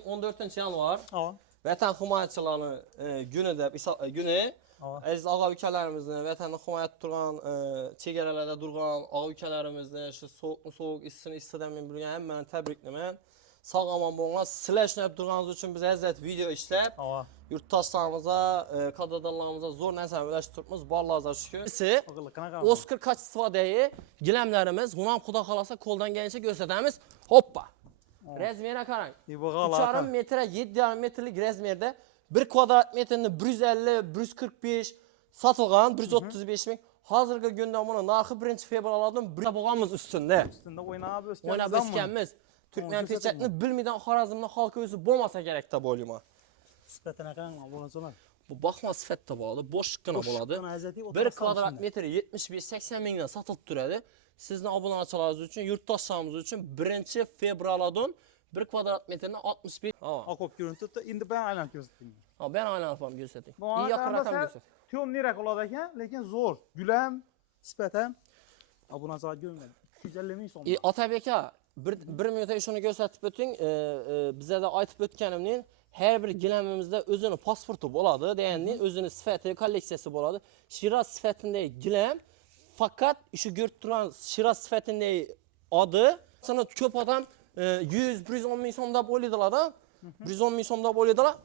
14 yanvar Ava. Vatan Himoyaçılarının günü de günü aziz ağa ülkələrimizin vətəni himoya turgan, çegerələrdə durğan ağa ülkələrimizin şu soğuk issini istədən bir yəni mən təbrikləmən. Sağ aman bolğan sizlər işləyib durğanınız üçün biz əziz video işləb yurttaşlarımıza, kadrlarımıza zor nəsə öləşdiribmiz. Vallahi şükür. Oscar kaç istifadəyi giləmlərimiz Hunam Xuda xalasa koldan gəlincə göstərəmiz. Hoppa. Rezmere karang. 3,5 metre, 7,5 metrelik rezmerde 1 kvadrat metrenin 150, 145 satılgan 135 bin. Hazırki günden bunu narxı 1 fevraldan bir boğamız üstünde. Üstünde oynab öskənmiz. Türkmen peçetini bilmeden Xorazmda halkı özü bolmasa gerek de boluma. Sifətine qarang, bolansalar. Bu baxma sifətdə boladı, boş qına boladı. 1 kvadrat metre 75-80 mindən satılıb durады. Sizin abonaçılarınız üçün, yurttaşlarımız üçün 1 fevraldan 1 kvadrat metrenin 65. Akop görüntü de indi ben aynen göstereyim. Ben aynen yapam göstereyim. İyi yakın rakam göster. Tüm nirek oladayken, lekin zor. Gülem, sifeten. Abonaçılar görmedim. 250 min son. Atabeka bir minutda şunu gösterip ötün, bize de aytıp ötkənimnin her bir giləmimizdə özünün pasportu boladı, deyənin özünün sifəti, kolleksiyası boladı. Şiraz sifətində giləm, fakat şu görüntülen Şiraz sifətində adı, sana köp adam 100-110 min sonda boluydular da, 110 min sonda boluydular.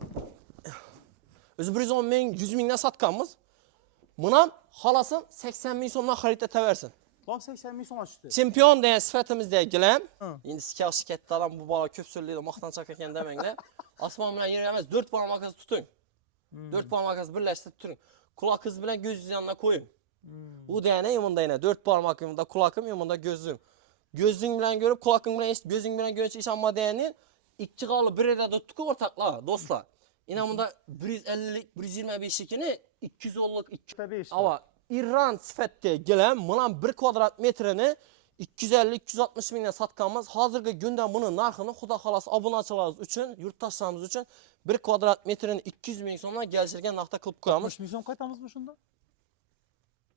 Özü 110 min, 100 mindən satqanımız. Buna halasın 80 min sondan xaritə təversin. Bak 80 min son açtı. Çempion deyən sifətimizdə giləm. İndi sikah şirkətdə adam bu bala köp söyləyir, maxtan çakırkən deməklə. Asman bilən yerləməz, 4 parmakası tutun. 4 parmakası birləşdirib tutun. Kulakız bilən göz yanına koyun. Bu deyənə yumunda yine 4 parmak yumunda kulakım yumunda gözüm. Gözün bilen görüp kulakın bilen eşit, gözün bilen görünce iş amma deyənin 2 qalı bir yerdə tuttuk ortakla dostlar. Yine bunda 150'lik, 125'likini 210'luk, 205. Ama İran sifətdə gələn bunun 1 kvadrat metrini 250-260 mindən satqanımız. Hazırki gündən bunun narxını Xuda xalası abonaçılarımız üçün, yurttaşlarımız üçün 1 kvadrat metrini 200 min sonuna gəlişirkən narxda qılıb qoyamız. 60 min son qaytamız bu şunda?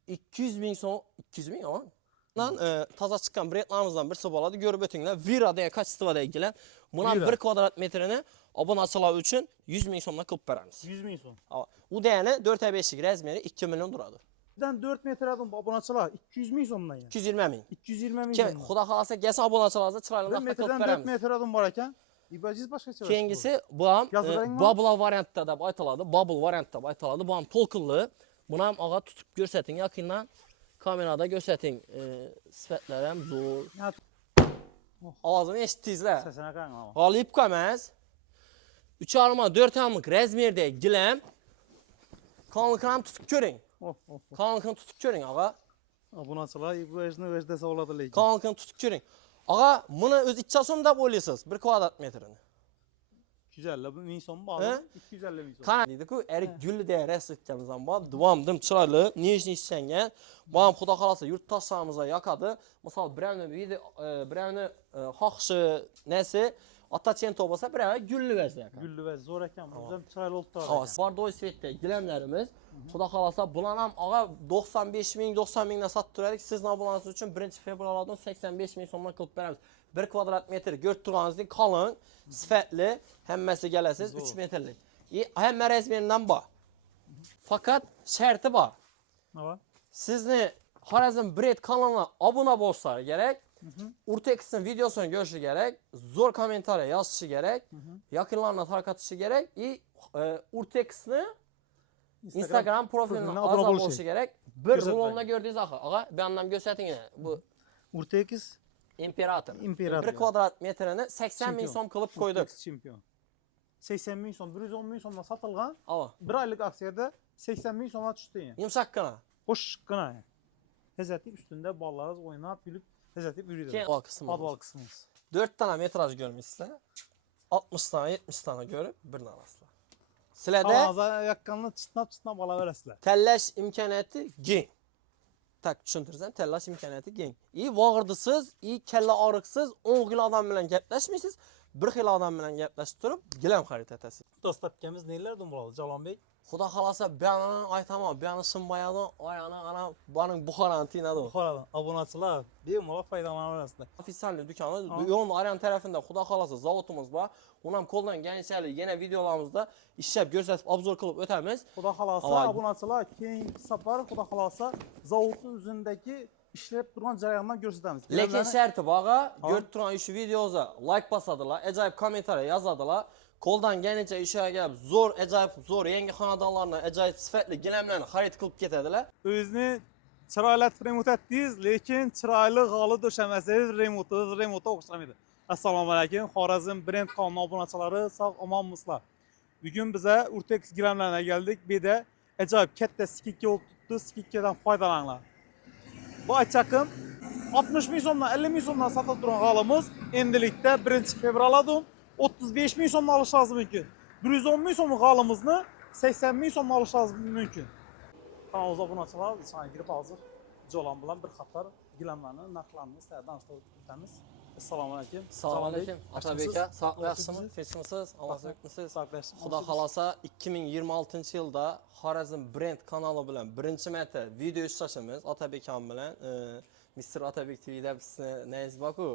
200 min son, 200 min ama. Taza çıkan brendlerimizden birisi boladı. Görüp ötünler. Vira diye kaç istifadeye gelen. Bunun 1 kvadrat metrini abonaçılar üçün 100 min sonuna qılıb verəmiz. 100 min son. Bu deyəni 4-5'lik rezmeri 2 milyon duradır. 4 metre adım abonaçılar 200 min sonundan yani. 220 min. 220 min. Xuda xalasa gəlsə abonaçılarınızı çırayla naqda qılıb verəmiz. 4 metre adım varken İbaciz başka şey var. Kengisi bu bubble variantda da baytaladı. Bubble variantda baytaladı. Bu tolkıllı. Buna ağa tutup görsətin yakından. Kamerada göstərin, sifətlərəm zor. Ağzını eşitdizlər. Sesine qarang ama. Qalıyıb qaməz. 3,5-4 amlıq rezmerdə giləm. Kanlıqını tutup görün. Kanlıqını tutup görün ağa. Abonaçılar bu ejini ejdə savladı lekin. Kanlıqını tutup görün. Ağa bunu öz iççasını da boylayırsınız 1 kvadrat metrini. 250 min son bağlı. 250 min son. Kan dedi ki erik güllü diye rəsm zaman bu devamdım çıraylı, niyəşni işlənən. Bana Xuda xalasa yurttaşlarımıza yakadı. Misal birəvni xaxşı nəsə Ataçento olsa birəvə güllü vəzdə yakadı. Güllü vəzdə zor ekan. Bizden çıraylı oldu da. Vardoy svetdə giləmlərimiz Xuda xalasa bulanam ağa 95 min, 90 mindən satdırarıq. Sizin abunanız üçün 1 fevraldan 85 min sonuna qılıb verəmiz. 1 kvadrat metr gördüğünüzdə kalın, sifətli, həmməsi gələsiz 3 metrlik. Həmmə rəzmerindən bax. Fakat şərti bax. Ne var? Sizni Xorazm Bread kanalına abunə bolsa gerek, Urtex'in videosunu görüşü gerek, zor komentariya yazışı gerek, yakınlarına tarqatışı gerek, Urtex'ni Instagram profiline azam oluşu gerek. Bir rulonda gördüğünüz ağa, bir anlam göstərin yine. Bu Urtex İmperator. 1 İmperator. kvadrat metrini 80 min son kılıp koyduk. Çempion. 80 min son, 110 min sonuna satılgan. Ama Bir aylık aksiyada 80 min sona düştü yani. yumuşak kana. Boş qına yani. Hezetip üstünde ballarız oynayıp gülüp hezetip ürüdür. O kısmı. Adval kısmımız. 4 tane metraj görmüşsünüz. 60 tane 70 tane görüp birini alasınlar. Silədə Ağza yakkanını çıtnap bala verəsilər. təlləş imkaniyyəti gen. Tak düşündürsən, təlləş imkaniyyəti gen. Vağırdısız, kəllə arıqsız, 10 kilo adam bilən gəpləşmişsiniz. bir xil odam bilan gaplashib turib gilam xarid etasiz. Dastlabkimiz nelerden bo'ladi, Jalonbek? Xudo xolasa buyanini aytaman, buyani Shimbayani, oyani ana buning Buxorani tinadi. Buxorodan obunachilar bemalol foydalanaverasizlar. Ofitsialniy do'koni yo'lning Aryan tarafida xudo xolasa zavodimiz bor. Uni ham qo'ldan kelganchalik yana videolarimizda ishlab ko'rsatib obzor qilib o'tamiz. Xudo xolasa obunachilar keyingi safar xudo xolasa zavodning o'zindagi ishlab turgan jarayondan ko'rsatamiz. Lekin sharti bor-a, ko'rib turgan shu videoga like bosadilar, ajoyib kommentariy yozadilar. Qo'ldan kelgancha ishlaga zo'r, ajoyib zo'r yangi xonadonlarni, ajoyib sifatli gilamlarni xarid qilib ketadilar. O'zni chiroylatib remont etdingiz, lekin chiroyli g'oli döşamasangiz remont o'xshamaydi. Assalomu alaykum, Xorazm brend kanal obunachilari, sog' omonmisizlar. Bugun biza Urtex gilamlarga keldik. Bu yerda ajoyib katta skikka o'tibdi, skikkadan foydalaninglar. Bu achaqim 60 ming so'mdan 50 ming so'mdan sotib turgan g'olimiz endilikda 1-fevraldan 35 ming so'mdan olishingiz mumkin. 110 ming so'mlik g'olimizni 80 ming so'mdan olishingiz mumkin. Kanalga obunachilar, içine girip hazır Jolan bilan bir qator gilamlarni, narxlarini sizlardan o'tamiz. Assalomu alaykum. Assalomu alaykum. Otabek aka, sog' yaxshimisiz? Tinchmisiz? Omadingizmi? Xudo xolasa 2026-yilda Xorazm brend kanali bilan birinchi marta video ishlashimiz Otabek ham bilan Mr. Otabek TV'da sizni nayiz bor-ku.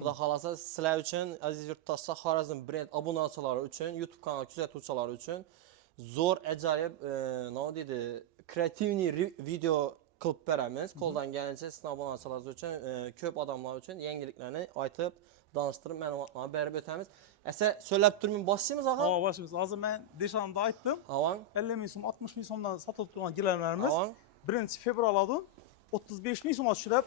Xudo xolasa sizlar uchun, aziz yurtdoshlar, Xorazm brend obunachilari uchun, YouTube kanali kuzatuvchilari uchun zo'r ajoyib, nima deydi, kreativniy video qilib beramiz. Qo'ldan kelgancha sizning obunachilaringiz uchun, ko'p odamlar uchun yangiliklarni aytib, danıştırib, ma'lumotlarni berib o'tamiz. Esa so'ylab turmay boshlaymiz og'a? Ha, boshlaymiz. Hozir men deshanda aytdim. Avon 50 ming so'm, 60 ming so'mdan sotilib turgan gilamlarimiz Avon 1-fevraldan 35 ming so'mga tushirib,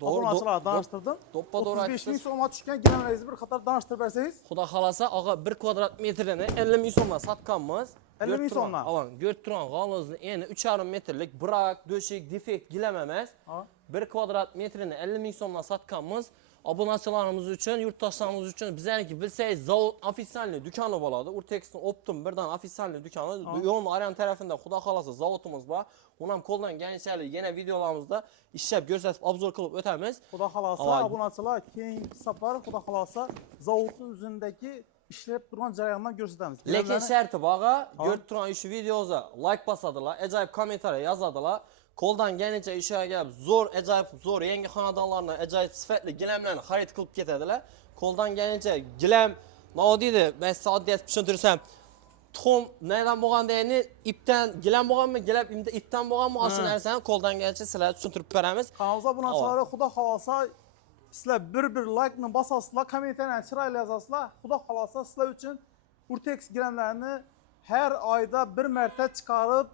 obunachilarga danıştırdim. To'ppa to'g'ri 35 ming aytdingiz. so'mga tushgan gilamlaringizni bir qator danıştırib bersangiz, Xudo xolasa og'a 1 kvadrat metrini 50 ming so'mdan sotganmiz. 50 ming so'mdan. Avon ko'rib turgan g'olimizni eni 3,5 metrlik brak, döşek, defekt gilam emas. 1 kvadrat metrini 50 ming so'mdan sotganmiz. Obunachilarimiz uchun, yurtdoshlarimiz uchun bizlarniki bilsangiz zavod ofitsialniy do'koni bo'ladi. Urtex'ning Optum birdan ofitsialniy do'koni. Yo'lning Aryan tarafida xudo xolasa zavodimiz bor. Uni ham qo'ldan kelganchalik yana videolarimizda ishlab ko'rsatib obzor qilib o'tamiz. Xudo xolasa obunachilar keyingi safar xudo xolasa zavodning o'zindagi ishlab turgan jarayondan ko'rsatamiz. Lekin sharti bor-a, ko'rib turgan shu videoga like bosadilar, ajoyib kommentariy yozadilar. Qo'ldan kelgancha ishlaga zo'r, ajoyib zo'r yangi xonadonlarni, ajoyib sifatli gilamlarni xarid qilib ketadilar. Qo'ldan kelgancha gilam, nima deydi, men sizni oddiy aytib tushuntirsam, tuxum naydan bo'lganda ipdan gilam bo'lganmi, gilam ipdan bo'lganmi, o'sha narsani qo'ldan kelgancha sizlarga tushuntirib beramiz. Kanalga obunachilari xudo xolasa sizlar bir like ni bosasizlar, kommentariyani chiroyli yozasizlar. Xudo xolasa sizlar uchun Urtex gilamlarini har oyda bir marta chiqarib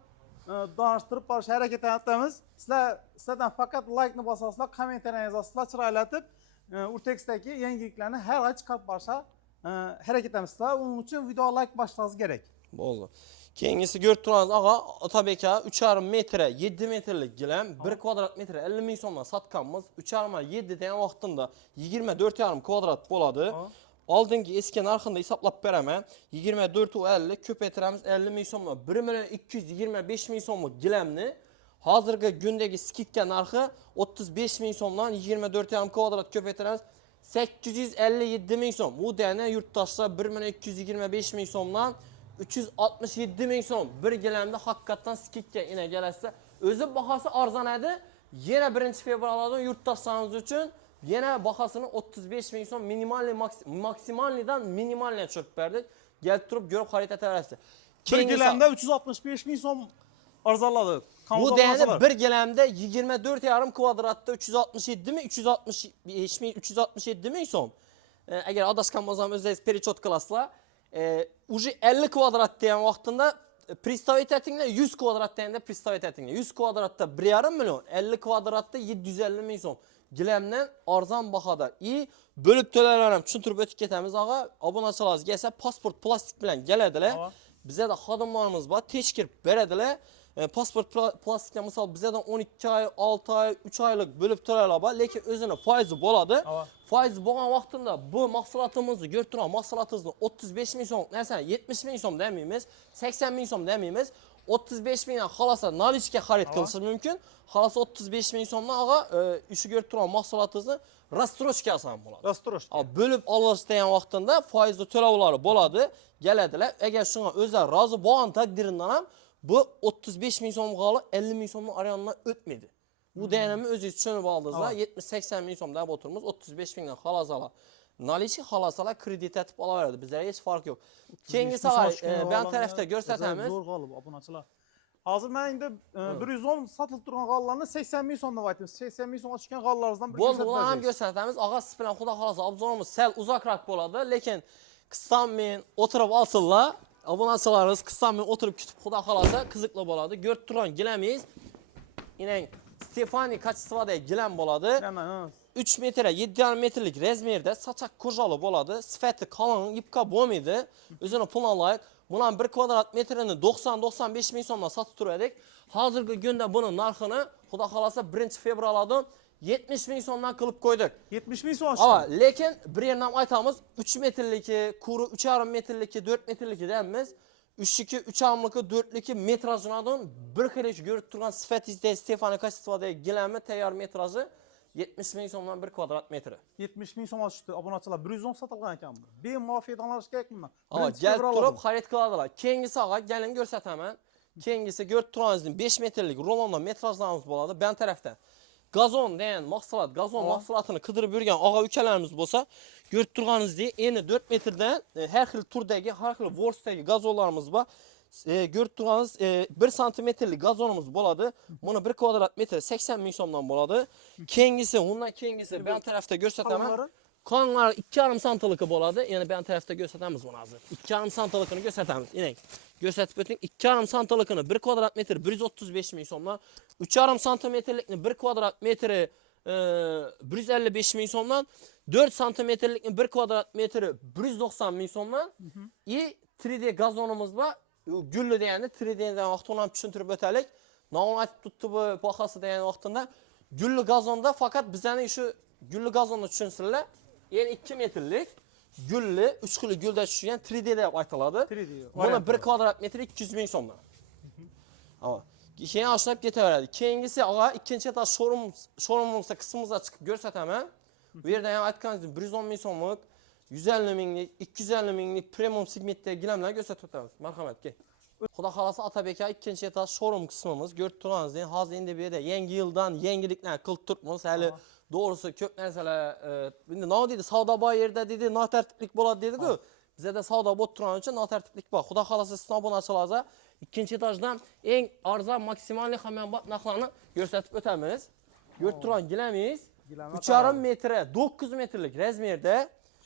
danıştırib borish harakatini qilamiz. Sizlardan faqat like ni bosasizlar, kommentariyani yozasizlar, chiroylatib Urtex'dagi yangiliklarni har oy chiqarib borishga harakat qilamizlar. Uning uchun video like boshlashingiz kerak. Bo'ldi. Keyingisi ko'rib turasiz, og'a, Otabek aka 3,5 metr, 7 metrlik gilam, 1 kvadrat metr 50 ming so'mdan sotganmiz. 3,5 7 degan vaqtida 24,5 kvadrat bo'ladi. Oldingi eski narxini hisoblab beraman. 24 u 50 ko'paytiramiz 50 ming so'mdan 1,225 ming so'mlik gilamni hozirgi kundagi skidka narxi 35 ming so'mdan 24,5 kvadrat ko'paytiramiz 857 ming so'm. Bu degani yurtdoshlar 1,225 ming so'mdan 367 ming so'm bir gilamda haqiqatan skidka ina kelasa, o'zi bahosi arzon edi. Yana 1-fevraldan yurtdoshlarimiz uchun yana bahosini 35 ming so'm minimalniy maksimalnidan minimalniga tushirib berdik. Kelib turib ko'rib xarid etaverasiz. Bir gilamda 365 ming so'm arzonladik. Bu degani bir gilamda 24,5 kvadratda 367 mi 365 ming 367 ming so'm. Agar adashgan bo'lsam o'zingiz перечет qilasizlar. Уже 50 kvadrat degan vaqtida представить etinglar 100 kvadrat deganda представить etinglar. 100 kvadratda 1,5 million, 50 kvadratda 750 ming so'm. Gilamdan arzon bahoda. Bo'lib to'lalarni tushuntirib o'tib ketamiz, og'a. Obunachilaringiz kelsa pasport plastik bilan keladilar. Bizda xodimlarimiz bor, tekshirib beradilar. Pasport plastikdan misol bizdan 12 oy, 6 oy, 3 oylik bo'lib to'lalar bor, lekin o'zini foizi bo'ladi. Foiz bo'lgan vaqtida bu mahsulotimizni ko'rib turgan mahsulotingizni 35 ming so'm, narsani 70 ming so'm demaymiz, 80 ming so'm demaymiz. 35 mingdan xolasa nalichka xarid qilishingiz mumkin. Xolasa 35 ming so'mdan og'a, ishi ko'rib turgan mahsulotingizni rastroshka asan bo'ladi. Rastroshka. Bölüb alış degan vaqtında faizli to'lovlari bo'ladi, keladilar. Agar shunga o'zlari rozi bo'lgan taqdirindan ham bu 35 ming so'm g'oli 50 ming so'mning arayonidan o'tmaydi. Bu deganimni o'zingiz tushunib oldingizlar. 70-80 ming so'm deb o'tirmiz, 35 mingdan xalos oladi. Nalishi xalos oladi, kredit etib olaveradi. Bizlarga hech farq yo'q. Keyingi savol ben tarafda ko'rsatamiz. Zo'r g'olib obunachilar. Hozir men endi 110 sotilib turgan g'ollarni 80 ming so'm deb aytamiz. 80 ming so'm ochgan g'ollaringizdan bir bo'ldi, ularni ham ko'rsatamiz. Og'a siz bilan xudo xolosa obzorimiz sal uzoqroq bo'ladi, lekin qisdan men o'tirib olsinlar. Obunachilarimiz qisdan men o'tirib kutib xudo xolosa qiziqli bo'ladi. Ko'rib turgan gilamiz inang Stefani kачестводagi gilam bo'ladi. 3 metre 7,5 metrlik razmerda saçak kojali bo'ladi. Sifati qalin, ipka bo'lmaydi. O'zini pulga loyiq. Bundan 1 kvadrat metrini 90-95 ming so'mdan sotib turadik. Hozirgi kunda buning narxini xudo xolasa 1-fevraldan 70 ming so'mdan qilib qo'ydik. 70 ming so'm. Lekin bir yerdan aytamiz, 3 metrliki, kuri 3,5 metrliki, 4 metrliki deymiz. 3'liki, 3,5liki, 4'liki metrajlardan bir xil ish ko'rib turgan sifatida Stefani kачестводagi gilamni tayyor metraji 70 ming so'mdan 1 kvadrat metri. 70 ming so'm tushdi. Obunachilar 110 sotilgan ekan bu. Bemalol foydalanish kerak bundan. Kelib turib xarid qiladilar. Keyingisi gelin ko'rsataman. Keyingisi ko'rib turganingizdek 5 metrlik rulonda metrajlarimiz bo'ladi. Ben tarafda gazon degan mahsulot, gazon mahsulotini qidirib yurgan og'a ukalarimiz bo'lsa, ko'rib turganingizdek eni 4 metrdan har xil turdagi, har xil vorstdagi gazonlarimiz bor. Ko'rib turganingiz 1 santimetrlik gazonimiz bo'ladi. Buni 1 kvadrat metr 80 ming so'mdan bo'ladi. Keyingisi, undan keyingisi ben tarafda ko'rsataman. Qonlar 2,5 santiliki bo'ladi. Ya'ni ben tarafda ko'rsatamiz buni hozir. 2,5 santilikini ko'rsatamiz. Inang. Ko'rsatib o'ting. 2,5 santilikini 1 kvadrat metr 135 ming so'mdan, 3,5 santimetrlikni 1 kvadrat metri 155 ming so'mdan, 4 santimetrlikni 1 kvadrat metri 190 ming so'mdan, 3D gazonimiz bor. Gulli deganda 3D degan vaqtda uni ham tushuntirib o'talik. Nomini aytib tutdi bu bahasi degan vaqtida gulli gazonda faqat bizning shu gulli gazonni tushunsinlar. Yani 2 metrlik gulli, 3 xil gulda tushgan 3D deb aytiladi. Buni 1 kvadrat metr 200 ming so'mdan. Ama keyin oshlab ketaveradi. Keyingisi ikkinchi etaj showroomimizda qismimizga chiqib ko'rsataman. Bu yerda ham aytganingizdek 110 ming so'mlik, 150 minglik, 250 minglik premium segmentdagi gilamlarni ko'rsatib o'tamiz. Marhamat, kel. Xudo xolasa Otabek aka ikkinchi etaj showroom qismimiz. Ko'rib turganingizdek, hozir endi bu yerda yangi yildan yangiliklar qilib turibmiz. Hali doğrusu ko'p narsalar endi nima deydi, savdo bor yerda dedi, notartiblik bo'ladi dedi-ku. Bizda savdo bo'lib turgani uchun notartiblik bor. Xudo xolasa siz obunachilarga ikkinchi etajdan eng arzon maksimal hamyonbop narxlarni ko'rsatib o'tamiz. Ko'rib turgan gilamiz 3,5 metr 9 metrlik razmerda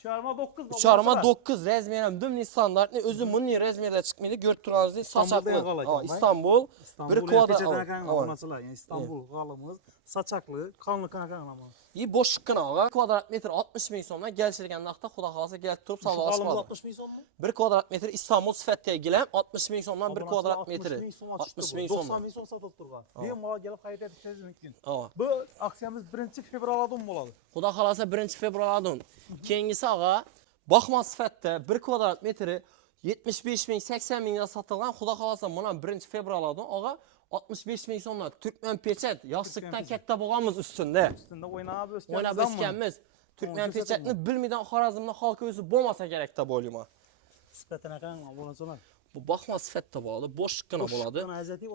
3,5 razmer ham dumli standartni o'zi bunday razmerda chiqmaydi. Ko'rib turganingizdek sochaqli İstanbul 1 kvadrat obunachilar, ya'ni İstanbul g'olimiz sochaqli, qonli qanaqa boshliqqina og'a kvadrat metr 60 ming so'mdan kelishilgan narxda xudo xolasa kelib turib savdolashib oladi. 60 ming so'mmi? 1 kvadrat metr İstanbul sifatdagi gilam 60 ming so'mdan 1 kvadrat metri 60 ming so'm. 90 ming so'm sotilib turgan. Bemalol kelib xarid etishingiz mumkin. Bu aksiyamiz 1-fevraldan bo'ladi. Xudo xolasa 1-fevraldan. Keyingisi og'a baxma sifatda 1 kvadrat metri 75 ming 80 mingga sotilgan. Xudo xolasa mana 1-fevraldan og'a 65 ming so'mdan Türkmen pechat yoshlikdan katta bo'lganmiz ustunda. Ustunda o'ynab o'sganmiz. Türkmen pechatni bilmaydan Xorazmda xalqi o'zi bo'lmasa kerak deb o'ylayman. Sifatini qanaqa bo'lasalar? Bu baxma sifatda bo'ladi, boshliqqina bo'ladi.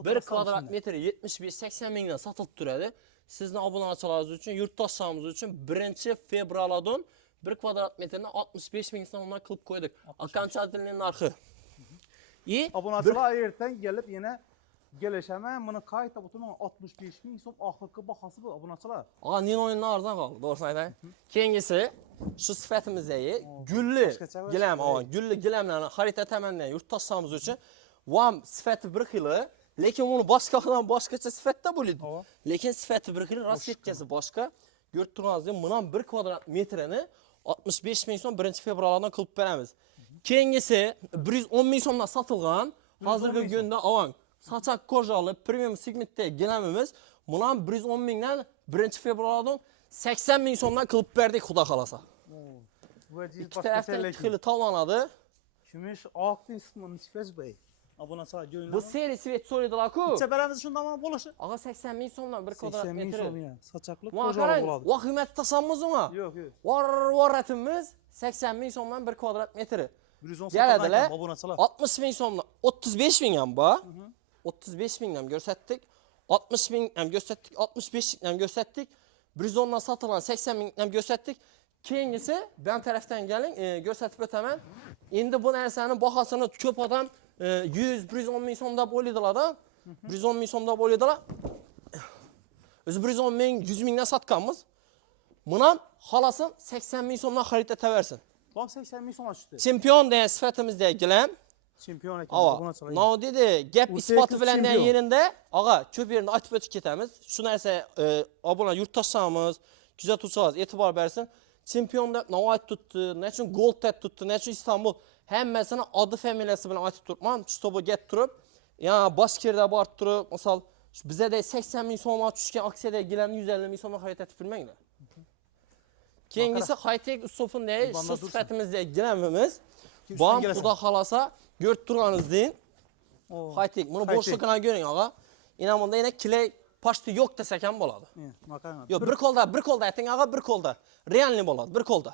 1 kvadrat metr 75-80 mingdan sotilib turadi. Sizning obunachilaringiz uchun, yurtdoshlarimiz uchun 1-fevraldan 1 kvadrat metrini 65 ming so'mdan qilib qo'ydik. Окончательный narxi. Obunachilar ertaga kelib yana gelişeme bunu qayta o'tman 65 ming so'm oxirgi bahası bu obunachilar. Nin o'yindan arzon qoldi, to'g'risini aytay. Keyingisi shu sifatimizdagi gulli gilam, gulli gilamlarni xarid etaman degan yurtdoshlarimiz uchun vam sifati bir xili, lekin uni boshqadan boshqacha sifatda bo'ladi. Lekin sifati bir xil, rasvetkasi boshqa. Ko'rib turganingizdek, bundan 1 kvadrat metrini 65 ming so'm 1-fevraldan qilib beramiz. Keyingisi 110 ming so'mdan sotilgan, hozirgi kunda avang saçak kojali premium segmentdagi gilamimiz bundan 110 mingdan 1-fevraldan 80 ming so'mdan qilib berdik xudo xolasa. İki tarafdan ikili tavlanadi. Kumush oltin ismini Sifazbey. Obunachilar go'nglar. Bu seri svet so'raydilar-ku. Chaparamiz shundan mana bo'lishi. Aga 80 ming so'mdan 1 kvadrat 80 ming metri. so'm ya. Sochaqli Mana qo'jaloq qarang, bo'ladi. vahimati tasammuzmi? Yo'q, yo'q. Varatimiz 80 ming so'mdan 1 kvadrat metri. 110 Keladilar. so'mdan obunachilar. 60 ming so'mdan 35 ming ham bor. 35 ming ham ko'rsatdik. 60 ming ham ko'rsatdik, 65 ming ham ko'rsatdik. 110 dan sotilgan 80 ming ham ko'rsatdik. Keyingisi ben tarafdan keling, ko'rsatib o'taman. Endi bu narsani bahosini ko'p odam 100-110 ming so'm deb o'ylaydilar-da. 110 ming so'm deb o'ylaydilar. O'zi 110 ming, 100 mingdan sotganmiz. Buni xolasin 80 ming so'mdan xarid etaversin. Bom 80 ming so'm tushdi. Chempion degan sifatimizda gilam. Chempion ekan obunachilar. No dedi, gap isboti bilan chempion. yerinde, aga ko'p yerni aytib o'tib ketamiz. Shu narsa obuna yurtdoshlarimiz, kuzatuvchilar e'tibor bersin. Chempion deb nima aytib tutdi, nechun gol tat tutdi, nechun Istanbul hammasini odi familiyasi bilan aytib turibman. Shtobo get turib, yana boshqerda borib turib, misol bizada 80 ming so'mga tushgan aksiyada gilamni 150 ming so'mga xarid etib bilmanglar. Keyingisi high-tech usofundagi shu sifatimizda gilamimiz. Bom xudo xolasa ko'rib turganingizdek. High-tech. Buni bo'shliqini ko'ring, aga. Ina bunda yana kley pashti yo'q desak ham bo'ladi. Yo'q, bir qo'lda ayting, aga, bir qo'lda. Realniy bo'ladi, bir qo'lda.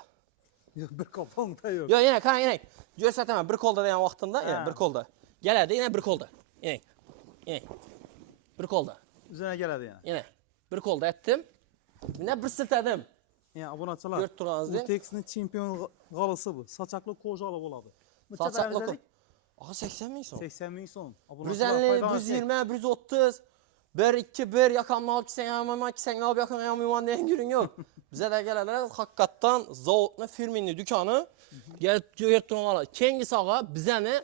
Yo'q, bir qo'lda yo'q. Yo'q, yana qarang, ko'rsataman, bir qo'lda degan vaqtimda, yana bir qo'lda. Keladi, yana bir qo'lda. Yana. Bir qo'lda. O'zina keladi yana. Yana bir qo'lda aytdim. Yana bir siltadim. Ya obunachilar. Ko'rib turganingizdek. Urtex'ni chempion g'alisi bu. Sochaqli qo'jali bo'ladi. Sochaqli. Aga 80 ming so'm. 80 ming so'm. 150, 120, 130, 1 2 1 yakamni olib kelsang ham men kelsang olib yaqin ham yomon degan guring yo'q. Bizda keladilar, haqiqatdan zavodni firminni do'koni kelib turibdilar. Keyingisi aga bizani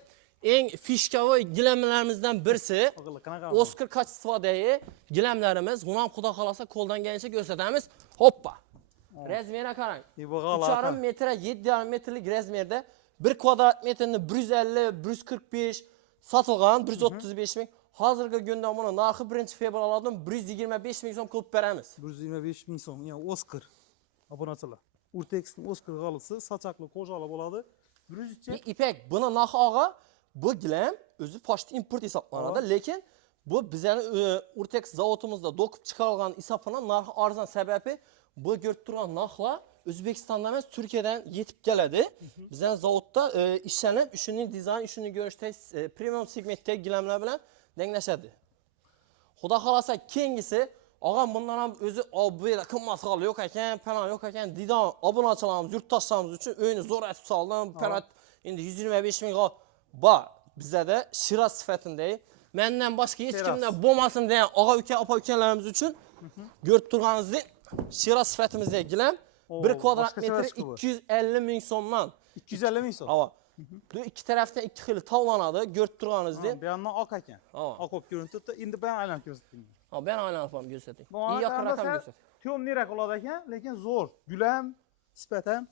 eng fishkaviy gilamlarimizdan birisi Oscar kачестводagi gilamlarimiz. Buni ham xudo xolasa qo'ldan kelgancha ko'rsatamiz. Hoppa. Razmeri qarang. 3,5 metr, 7,5 metrlik razmerda 1 kvadrat metrini 150, 145 sotilgan 135 ming. Hozirgi kunda buni narxi 1-fevral oldim 125 ming so'm qilib beramiz. 125 ming so'm. Yani Oscar. Obunachilar. Urtex'ning Oscar g'alisi sochaqli qo'jali bo'ladi. 103. İpek buni narxi og'a bu gilam o'zi pochta import hisoblanadi, lekin bu bizning Urtex zavodimizda do'qib chiqarilgan hisobidan narxi arzon sababi bu ko'rib turgan narxlar O'zbekistondan emas, Turkiyadan yetib keladi. Bizning zavodda ishlanib, shuning dizayn, shuning ko'rishda premium segmentdagi gilamlar bilan denglashadi. Xudo xolasa keyingisi, og'am bundan ham o'zi bu yerda qimmat hol yo'q ekan, falan yo'q ekan, didon obunachilarimiz, yurtdoshlarimiz uchun o'yini zo'r aytib soldim. Parat endi 125 ming bor. Bizda shira sifatidagi mendan boshqa hech kimdan bo'lmasin degan og'a-uka, opa-ukalarimiz uchun ko'rib turganingizdek shira sifatimizdagi gilam 1 kvadrat metri 250 ming so'mdan. 250 ming so'm. Ava. Bu ikki tarafdan ikki xil tovlanadi, ko'rib turganingizdek. Bu yoqdan oq ekan. Oq olib ko'rinib turibdi. Endi ben aylanib ko'rsating. Ben aylanib ham ko'rsating. Yaqin raqam ko'rsating. Temniroq bo'ladi ekan, lekin zo'r. Gulam nisbatan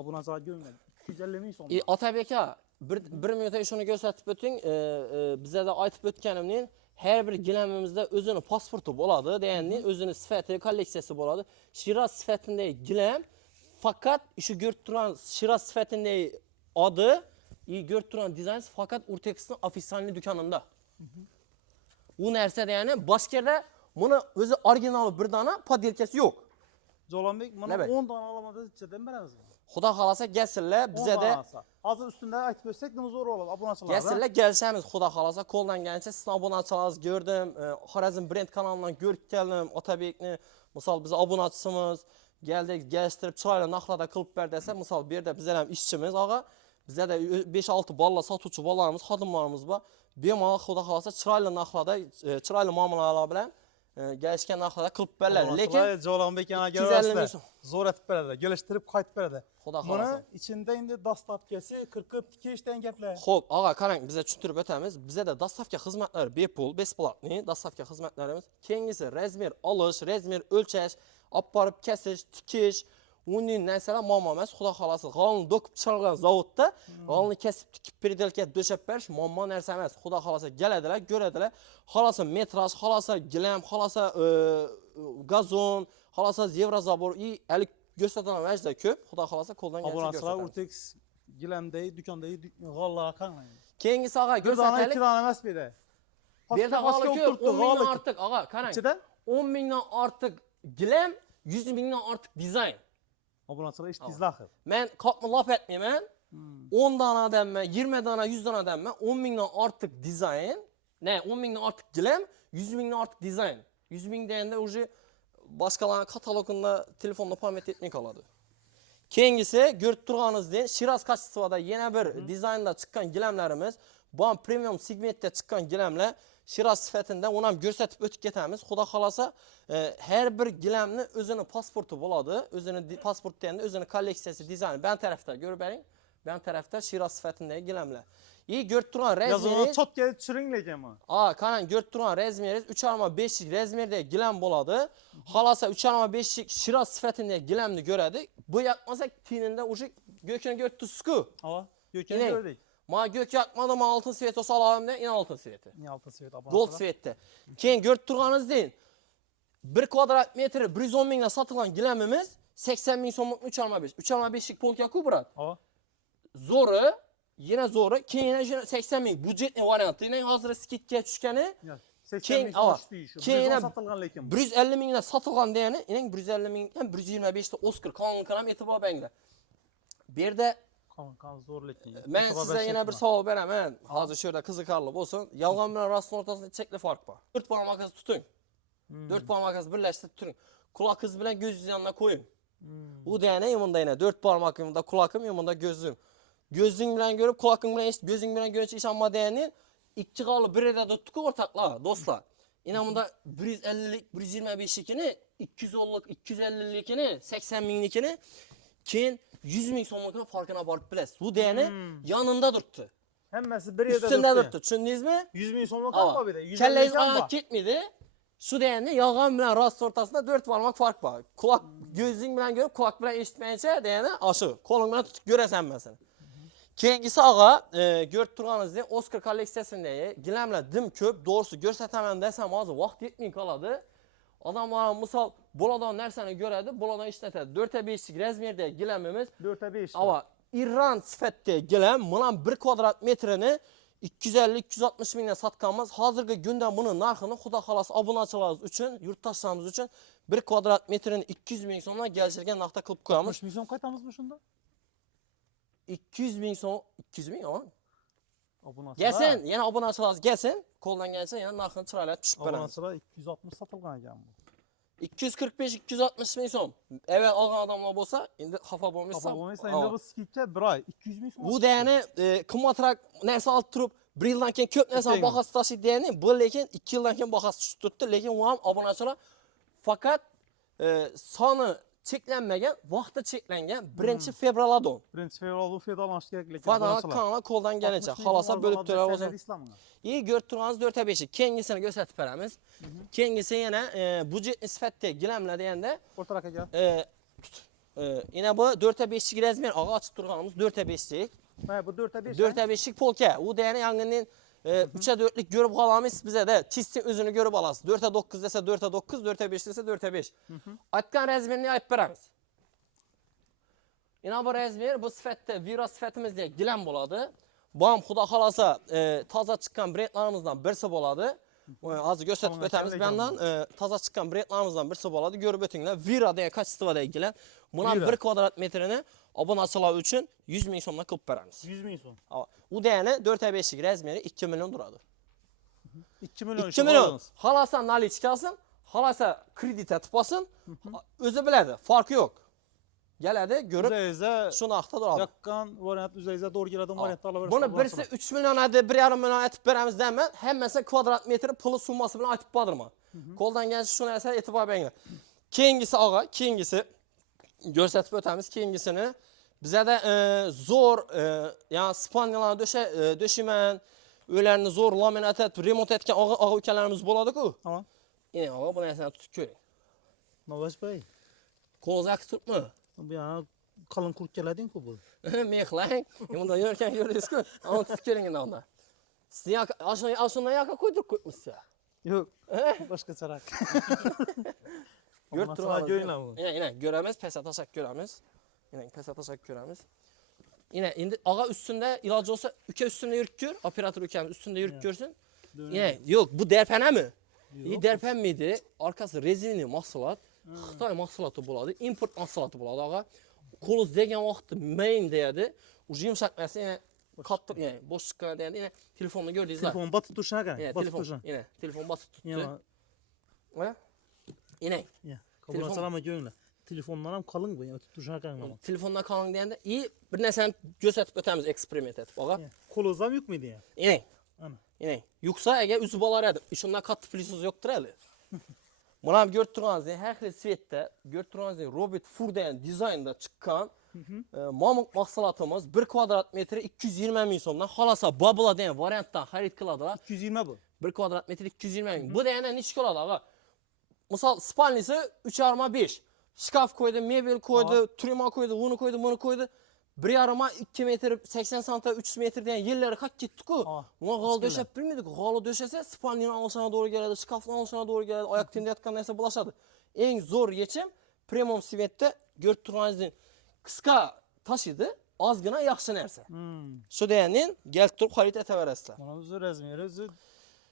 obunachilar ko'ngil 250 ming so'm. Otabek aka, bir minutda shuni ko'rsatib o'ting. Bizda aytib o'tganimning har bir gilamimizda o'zini pasporti bo'ladi, deganda o'zini sifati, kolleksiyasi bo'ladi. Shira sifatidagi gilam faqat shu ko'rib turgan shira sifatidagi odi, ko'rib turgan dizayn faqat Urtex'ning ofisialniy do'konida. U narsa degani boshqada buni o'zi original bir dona podelkasi yo'q. Jolonbek, mana 10 dona olaman deb beramiz. Xudo xolasa kelsinlar, bizda hozir ustundan aytib o'tsak, nima zo'r bo'ladi obunachilar. Kelsinlar, kelishamiz, xudo xolasa qo'ldan kelgancha sizning obunachilaringizni ko'rdim, Xorazm brend kanalidan ko'rib keldim, Otabekni, misol biz obunachimiz, keldik, gelishtirib chiroyli narxlarda qilib ber desa, misol bu yerda bizlar ham ishchimiz, og'a, bizda 5-6 bolalar, sotuvchi bolalarimiz, xodimlarimiz bor. Bemalol xudo xolasa chiroyli narxlarda, chiroyli muomalalar bilan gelishgan narxlarda qilib beriladi. Lekin Jolonbek aka orasida zo'r etib beradi, gelishtirib qaytib beradi. Xudo xolasa. Buni ichida endi dastavkasi 40 tikishdan gaplar. Xo'p, og'a, qarang, biz tushuntirib o'tamiz. Bizda dastavka xizmatlari bepul, besplatniy dastavka xizmatlarimiz. Keyingisi razmer olish, razmer o'lchash, olib borib kesish, tikish, uning narsalar muammo emas. Xudo xolasa, g'olni do'kib chiqargan zavodda g'olni kesib tikib predelka döşab berish muammo narsa emas. Xudo xolasa keladilar, ko'radilar. Xolasa metraj, xolasa gilam, xolasa gazon, xolasa Yevrozabor, alik ko'rsataman vajda ko'p. Xudo xolasa qo'ldan kelgancha obunachilar Urtex gilamdagi, dükkandagi g'alla qanday? Keyingisi ağa Bir dana 2 görsataylik. dana emas bu yerda. Bu yerda g'alla ko'p, 10 mingdan ortiq ağa, qarang. İçida? 10 mingdan ortiq gilam, 100 mingdan ortiq dizayn. Obunachilar eshitdingizlar axir. Men qopni lop etmayman. 10 dana denme, 20 dana, 100 dana denme, 10 mingdan ortiq dizayn. Ne, 10 mingdan ortiq gilam, 100 mingdan ortiq dizayn. 100 ming deganda уже başkalarının katalogunda telefonda payment etmey qoladi. Keyingisi ko'rib turganingizdek Shiraz kачествоda yana bir dizaynda chiqqan gilamlarimiz, bu ham premium segmentda chiqqan gilamlar. Shiraz sifatida uni ham ko'rsatib o'tib ketamiz. Xudo xolasa, har bir gilamni o'zini pasporti bo'ladi. O'zini pasport deganda o'zini kolleksiyasi, dizayni. Ben tarafda ko'rib bering. Ben tarafda Shiraz sifatidagi gilamlar. Ko'rib turgan razmeringiz. Yozuvni chotga tushiring lekin bu. Qarang, ko'rib turgan razmeringiz 3,5lik razmerdagi gilam bo'ladi. Xolasa 3,5lik Shiraz sifatidagi gilamni ko'radi. Bu yoqmasa tinida уже gökini ko'ribsiz-ku. Ha, gökini gördük. Ma gök yakmadı, ma altın svet olsa alalım da, yine altın sveti. Ne altın svet abone? Gold svetde. Keyin ko'rib turganingizdek 1 kvadrat metri 110 mingdan sotilgan gilamimiz 80 ming so'mlik 3,5. 3,5lik polka-ku brat. Ha. Zo'ri, yine zo'ri, keyin yana 80 ming budjetli varianti. Yine hozir skidga tushgani. Keyin keyin sotilgan lekin. 150 mingdan sotilgan degani, yine 150 mingdan 125 ta Oscar qonun e'tibor beringlar. Bu yerda Kan zo'r lekin. men size yine bir savol beraman. Hozir shu yerda qiziqarli bo'lsin. Yolg'on bilan rostning o'rtasida chekli farq bor. 4 barmoqingizni tuting. 4 barmoqingizni birlashtirib turing. Quloqingiz bilan ko'zingizni yonına qo'ying. Bu degani bunda yine 4 barmoqimda quloqim, bunda ko'zim. Gözün bilan ko'rib, quloqing bilan eshitib, gözün bilan ko'rishga ishonma degani ikki qoli bir yerda turibdi-ku o'rtoqlar, do'stlar. Yine bunda 150lik, 125likini, 210lik, 250likini, 80 minglikini, keyin 100 ming so'mlikni farqına borib bilasiz. Bu degani yanında turibdi. Hammasi bir yerda Üstünde turibdi, tushundingizmi? 100 ming so'mlik ham bor bu yerda. Kallangiz og'ib ketmaydi. Shu degani yolg'on bilan rost o'rtasida 4 barmoq farq bor. Quloq ko'zing bilan ko'rib, quloq bilan eshitmaycha degani shu. Qo'ling bilan tutib ko'rasan men seni. Keyingisi ağa, ko'rib turganingizdek Oscar kolleksiyasindagi gilamlar dim ko'p, doğrusu ko'rsataman desam hozir vaqt yetmay qoladi. Odamlar misol boladan narsani ko'radi, boladan ishlatadi. 4,5lik razmerdagi gilamimiz 4,5. Ava İran sifatdagi gilam, mana 1 kvadrat metrini 250-260 mingdan sotganmiz. Hozirgi kunda buni narxini xudo xolos obunachilarimiz uchun, yurtdoshlarimiz uchun 1 kvadrat metrini 200 ming so'mdan kelishirgan narxda qilib qo'yamiz. 60 ming so'm qaytamizmi shunda? 200 ming so'm, 200 ming ama. Obunachilar. Gelsin, yana obunachilarimiz gelsin. Qo'ldan kelsa yana narxini chiroyli tushib beramiz. Obunachilar 260 sotilgan ekan bu. 245-260 ming so'm. Evvel olgan odamlar bo'lsa, endi xafa bo'lmaysiz. Xafa bo'lmaysiz, endi bu skidga 1 oy 200 ming so'm. Bu degani qimmatroq narsa olib turib, 1 yildan keyin ko'p narsani bahasi tashlaydi degani, bu lekin 2 yildan keyin bahasi tushib turibdi, lekin u ham obunachilar faqat soni cheklanmagan, vaqti cheklangan 1 fevraldan. 1 fevral foydalanish kerak lekin. Foydalanishga qo'ldan kelgancha xalosa bo'lib turar bo'lsin. Ko'rib turganingiz 4,5. Keyingisini ko'rsatib beramiz. Keyingisi yana budjetli sifatda gilamlar deganda o'rtaroq aka. Yine bu 4,5lik razmer ağa açıp turganımız 4,5lik. Ha bu 4,5. 4,5lik polka. U degani yangının 3'e 4'lik görüp alamız bize de çizsin özünü görüp alasız. 4'e 9 dese 4'e 9, 4'e 5 dese 4'e 5. Aytgan razmerini ayıp beramiz. Yine bu razmer bu sifatda Vira sifatimizde gilam bo'ladi. Bu ham xudo xolasa toza chiqqan brendlarimizdan birisi bo'ladi. Hozir ko'rsatib o'tamiz. Mendan toza chiqqan brendlarimizdan birisi bo'ladi. Ko'rib o'tinglar. Vira degan kачестводagi gilam. Buni 1 kvadrat metrini obunachilar uchun 100 ming so'mdan qilib beramiz. 100 ming so'm. U degani 4,5lik razmeri 2 million turadi. 2 million. 2 million. Xolasa nalichka olsin, xolasa kredit etib olsin. O'zi biladi, farqi yo'q. Keladi, ko'rib shu narxda turadi. Yaqqan variant o'zingizga to'g'ri keladigan variantlar bor. Buni birisi 3 million adi, 1,5 million aytib beramiz deyman. Hammasi kvadrat metr puli summasi bilan aytib qo'ydirman. Qo'ldan kelsa shu narsa e'tibor beringlar. Keyingisi ağa, keyingisi ko'rsatib o'tamiz. Keyingisini bizada zo'r, ya'ni Spaniyalarni döşemen, uylarni zo'r laminat etib, remont etgan ağa ukalarimiz bo'ladi-ku. Tamam. Yine ağa bu narsani tutib ko'ring. Navash bey. Kozak turibmi? Bu yana qalin qurib kelading-ku bu. Mehlang, bunda yurgan ko'rdingiz-ku. Ana tutib ko'ring endi onda. Siz ashundan yoqqa qo'ydirib qo'yibsiz. Yo'q. Boshqacharoq. Görüp duralım. Yine göremiz, pes ataşak göremiz. Yine pes ataşak göremiz. Yine indi ağa üstünde ilacı olsa üke üstünde yürük gör. Operatör ükemiz üstünde yürük görsün. Yine yok bu derpene mi? İyi derpen miydi? Arkası rezinli mahsulat. Xitay mahsulatı buladı. Import mahsulatı buladı ağa. Koluz degen vaxtı main deyədi. Ucu yumuşatması yine kattır yani boş çıkan deyədi. Yine telefonda gördüğünüz Telefon batı tuşuna kan. Yine Batı telefon tuşuna. yine telefon batıp tuttu. Ya. Ha? Yine Ya. Telefon- Kabul salama göğünle. Telefonlar hem kalın bu ya. Tuşuna kan ama. telefonda kalın deyəndə iyi bir nəsən göstərib ötəmiz eksperiment etib ağa. Kolozam yok muydu ya? Yine Ana. yine yoksa eğer üzü balar edim. İşinden katı plisiniz yoktur eli. Buna bir görüntünüz her xil svetdə görüntünüz Robert Fur deyen dizaynda çıkan mamuk mahsulatımız 1 kvadrat metre 220 bin somdan halasa Babla deyen variantdan xarid kıladılar. 220 bu. 1 kvadrat metre 220 bin. Bu deyene ne çıkıyorlar ağa? Misal spalnisi 3x5. Şkaf koydu, mebel koydu, trima koydu, bunu koydu, bunu koydu. 1,5 2 metre 80 santim 300 metre diyen yerleri kaç gittik o. Buna halı döşep bilmedik. Halı döşese spalnin alışana doğru geldi, şkafın alışana doğru geldi, ayak tinde yatkan neyse bulaşadı. En zor geçim premium sivette görüntünüzün kıska taşıdı, azgına yaxşı nerse. Şu diyenin gelip durup xarit eteverəslər. Bana özü rezmiyeri özü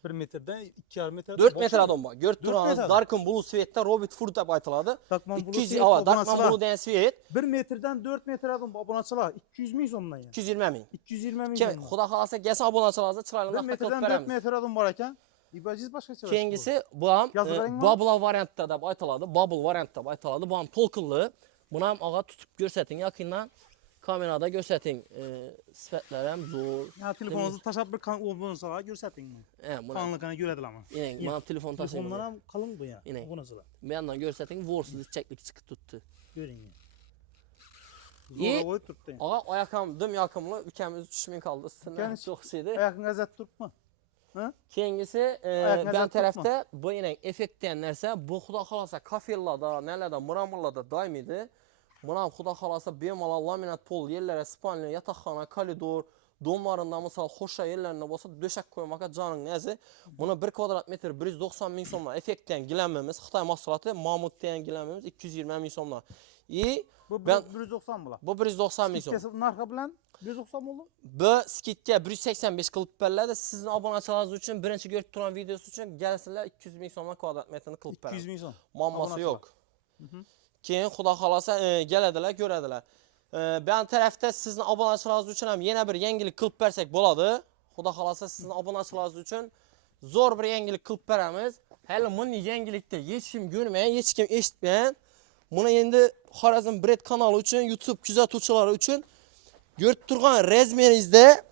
1 metreden 2,5 metre. 4 metre adam var. Görüp 4 durağınız metre. Darkın Blue Sweat'te Robert Ford da baytıladı. Darkman Blue 200 Sweat, ava Darkman abonaçılar. Blue deyen Sweat 1 metreden 4 metre adam abonaçılar. 200 bin sonundan ya. 220 bin. 220 bin Ki sonundan. Xuda xalasa gəlsə abonaçılarınızı 1 çırayla naqd metreden qılıb 4 verəmiz. metre adam varken İbaciz başka çevir. Kengisi bu am Yazıların var. Bubble variantda da baytıladı. Bubble variantda baytıladı. Bu am tolkıllı. Bunu am ağa tutup görsətin yakından. Kamerada görsətin sifətlərəm zor. Ya telefonunuzu taşıp bir kan abonaçılara görsetin mi? Buna Kanlıkana görediler ama. yine bana telefon Telefonlar taşıyın. hem kalın bu ya. Yine. Abonaçılar. Bir yandan görsətin vorsuz çəklik çıxıb tuttu. Görün ya. İyi. Zora koyup tuttu ya. Ağa ayakam yakımlı ülkemiz 3000 kaldı. Üstünden Ülkemiz- çok şeydi. Ayakın gazet tutma. Kengisi Ayak ben nəzər tarafta bu yine efekt diyenlerse bu xuda xalasa kafellarda, nələrdə, muramırlarda daim idi. Buna xuda xalasa bemala laminat pol yerlere, spalni, yataqxana, koridor, donlarında misal xoşa yerlerinde olsa döşək koymağa canın nəzi. Buna 1 kvadrat metr 190 bin somla efekt diyen gilenmemiz, Xitay mahsulatı, Mamut diyen gilenmemiz 220 bin somla. İyi. Bu Ben- 190 bula. Bu 190 bin som. Kesip narka bilen 190 oldu. Bu skitke 185 kılıp verler sizin abonaçılarınız için birinci görüp duran videosu için gelsinler 200 bin somla kvadrat metrini kılıp verler. 200 bin son. Mamması abonaçılar. yok. Keyin xuda xalasa gələdilər, görədilər. Ben tərəfdə sizin abonaçılarınız üçün həm yenə bir yenilik kılıp versək boladı. Xuda xalasa sizin abonaçılarınız üçün zor bir yenilik kılıp verəmiz. Hələ bunu yenilikdə heç kim görməyən, heç kim eşitməyən. Buna endi Xorazm Bread kanalı üçün, YouTube küzətuvçuları üçün görüp durğan rezmerinizdə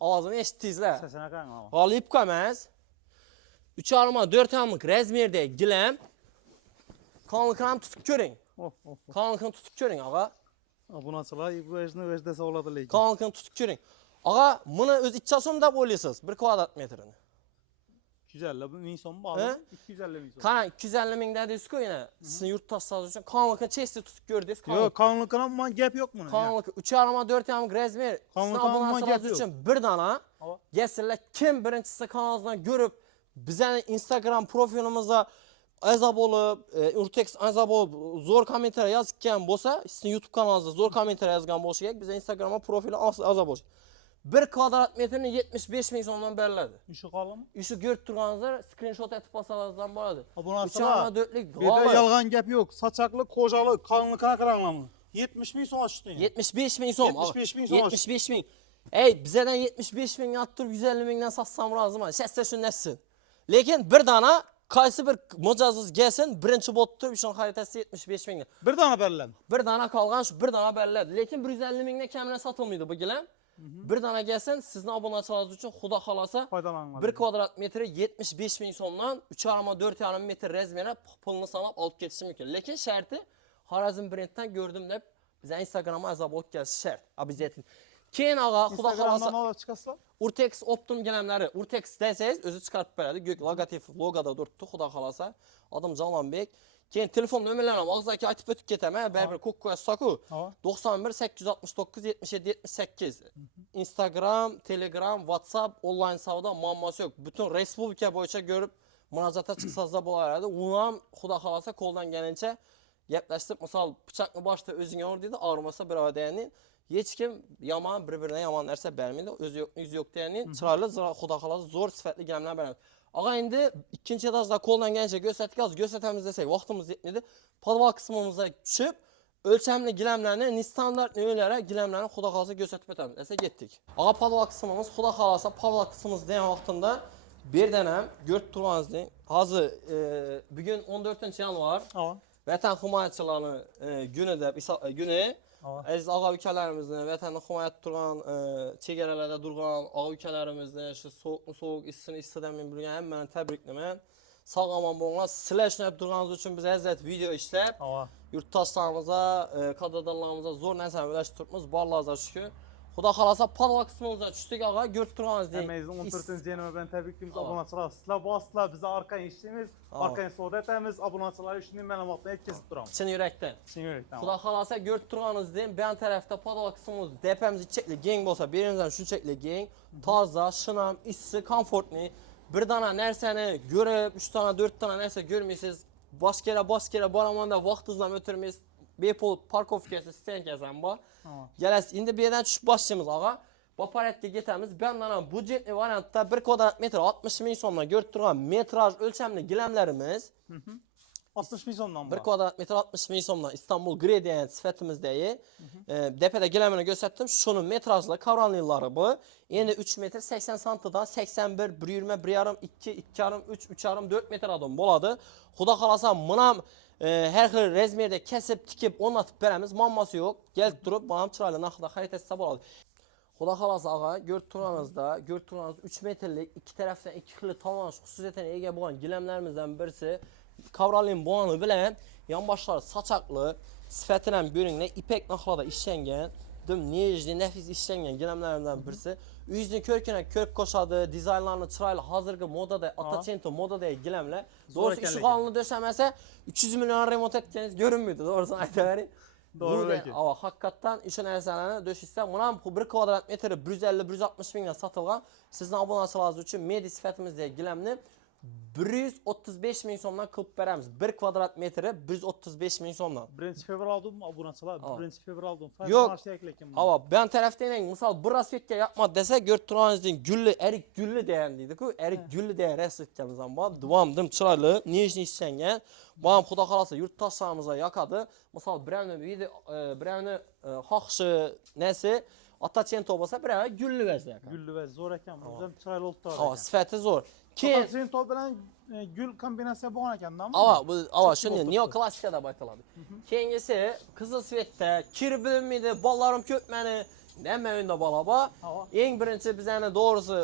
ağzını eşitdinizlər. Sesine kan ama. Qalıyıb qalmaz. 3 alma 4 almıq rezmerdə giləm. Kanlıqını tutup görün. Kanlıqını tutup görün ağa. Abonaçılar bu ejni vejdesi oladı lekin. Kanlıqını tutup görün. Ağa bunu öz iççasım da boyluyorsunuz 1 kvadrat metrini. 250 bin son He? bağlı. 250 bin son. Kana 250 min dediniz ki yine sizin yurttaşlarınız için kanlıqını çesti tutup gördünüz. Yok kanlıkına ama gap yok mu? Kanlıqı 3 alma 4 almıq rezmer sizin Kanlıqı alma abonaçılarınız gap için bir dana Hava. gəlsinlər kim birincisi kanalınızdan görüp bizə Instagram profilimizə azab olub, Urtex azab olub, zor komentar yazıkken bolsa, sizin YouTube kanalınızda zor komentar yazgan bolsa gerek, bizə Instagrama profili azab olsun. 1 kvadrat metrini 75 bin somdan belirledi. İşi kalın mı? İşi görüp durğanızda screenshot etip basalarınızdan boladı. 3 Abonaçılar. alma 4'lük Bir de galı. yalgan gap yok. Saçaklı, kocalı, kanlıkına karanla mı? 70 bin son açtın ya. 75 bin som. 75 bin som. 75 bin. Ey bizədən 75 bin yattırıb 150 bindən satsam razım. Şəstə şun nəsin? Lakin bir dana qaysı bir məcazsız gəlsin, birinci botdur, işin xəritəsi 75 bin. Bir tane belirlen. Bir dana qalğan şu bir dana bəllədir. Lakin 150 bindən kəminə satılmıydı bu giləm. Bir dana gəlsən sizin abonaçılarınız üçün xuda xalasa Faydalanmalı. 1 kvadrat metri 75 bin somdan 3,4 metr rezmerə pulunu sanab alıp getişi mümkün. Lakin şərti Xorazm brenddən gördüm də bizə Instagrama əzab olub gəlsi şərt. Abizetin. Keyin ağa xuda xalasa Instagram'dan ne çıkarsa? Urtex Optum gelenleri Urtex deseniz özü çıkartıp verdi. Gök logotif logoda durdu xuda xalasa. Adım Calanbek. Keyin telefon nömrələrini ağızdakı açıb ötüb getəmə. Bərber kok koyasaku. Ha. 91 869 77 78. Instagram, Telegram, WhatsApp, online savda mamması yok. Bütün respublika boyunca görüp müracaata çıxsazda bolardı. Unam xuda xalasa koldan gəlincə Gepləşdirib, misal bıçaqni başda özünə vur dedi, ağrımasa bir deyənin. Heç kim yaman bir-birinə yaman нәрsə verməydi. Özü yox, yüzü yox deyənin. Çıraylı, xuda xalası zor sifətli giləmlər vermir. Ağa indi ikinci etajda koldan gəncə göstərdik, az göstərtəmiz desək vaxtımız yetmedi. Podval qismimizə düşüb ölçəmli giləmlərini, standart növlərə giləmlərini xuda xalasa göstərtib ötəmiz. Əsə getdik. Ağa podval qismimiz xuda xalasa podval qismimiz deyən vaxtında bir dənəm görüb durmanızdır. Hazır bugün 14 yanvar. Vətən himayəçilərinin günü. Əziz ağa ülkələrimizin, vətəni himayət durğan, çegerələrdə durğan ağa ülkələrimizin, soğuq, isti dəmin bilgən həmməni təbrikləmən. Sağ aman boğulan, sizlər işləyib durğanınız üçün bizə əziyyət video işləb. Yurttaşlarımıza, kadrlarımıza zor nəsə öləşdirmişiz, barlarıza şükür. Xuda xalasa podval qismimizə düşdük ağa, görüb durğanız deyin. Əməyizin 14-cü yenə mən təbrikliyimiz abunatçılar. Sizlər bastılar, bizə arxayın işləyimiz, arxayın sohbət etəmiz, abunatçıları üçün məlumatları kesib duram. Çin ürəkdən. Çin ürəkdən. Xuda xalasa görüb durğanız deyin, bəyan tərəfdə podval qismimiz dəpəmizi çəkli geng bolsa, birinizdən şu çəkli geng, taza, şınam, issi, komfortlu. Bir dana nərsəni görüb, 3 dana, 4 dana nəsə görmürsünüz, baskərə, baramanda vaxtınızla ötürmürsünüz. Bepol parkovkası istəyən kəsən var. Gələs, indi bir yerdən düşüb başlayımız ağa. Bu aparatda getəmiz. Bəndana budjetli variantda 1 kvadrat metr 60 min somla görüb durğan metraj ölçəmli giləmlərimiz 60 min somdan 1 kvadrat metr 60 min somla İstanbul Gradient sifətimizdəyi. Dəpədə giləmini göstərdim. Şunun metrajlı kavranlıları bu. Yəni 3 metr 80 santıdan 81, 120, 1,5, 2, 2,5, 3, 3,5, 4 metr adam boladı. Xuda xalasa mınam hər xil rezmerdə kəsib, tikib, onu atıb verəmiz. Mamması yox. Gəlib durub, manam çıraylı naxıda xaritəsi hesab oladı. Xuda xalasa ağa, görüb turanızda, 3 metrlik, iki tərəfdən 2 xili tamamlamış xüsusiyyətən ega boğan giləmlərimizdən birisi. Kavralin boğanı bilən, yan başları saçaqlı, sifətinə görünlə, ipək naxlada işlənən, necli, nəfis işlənən giləmlərimizdən birisi. Üzünü körkünə körk qoşadı, dizaynlarını çıraylı, hazırgı modada, Atacento modada giləmlər. Doğrusu işıqalını döşəməsə 300 milyon remont etkeniz görünmüydü, doğrusu ayda verin. Doğru belki. Ama hakikaten işin ərsələrini döşüssə, buna 1 kvadrat metri 150-160 minlə satılған, sizin abunəçiləriniz üçün medi sifətimizdə giləmni 135 min somdan qılıb verəmiz. 1 kvadrat metri 135 min somdan. 1 fevral mı abunəçilər? 1 fevral aldım. Yox, ama ben tərəfdəyən, misal bu rasvetke yapma desə, görüb turanızın güllü, ərik güllü deyəndiydi ki, ərik güllü deyən rasvetkemizdən var. Dıvam, çıraylı, necni işlənən. Bağım xuda xalasa yurttaşlarımıza yakadı. Misal birəvni xaxşı, nəsi, Atacento olsa birəvni güllü vəzdə yakadı. Güllü vəzdə, zor əkən. Bizdən çıraylı oldu. Sifəti zor. Atacento bilən gül kombinasiya boğan əkəndən mi? Ama şimdi neoklasikə də baytaladı. Kengisi kızıl svetdə, kirbilim miydi, ballarım köpməni, nəmə öndə balaba. En birinci bizəni doğrusu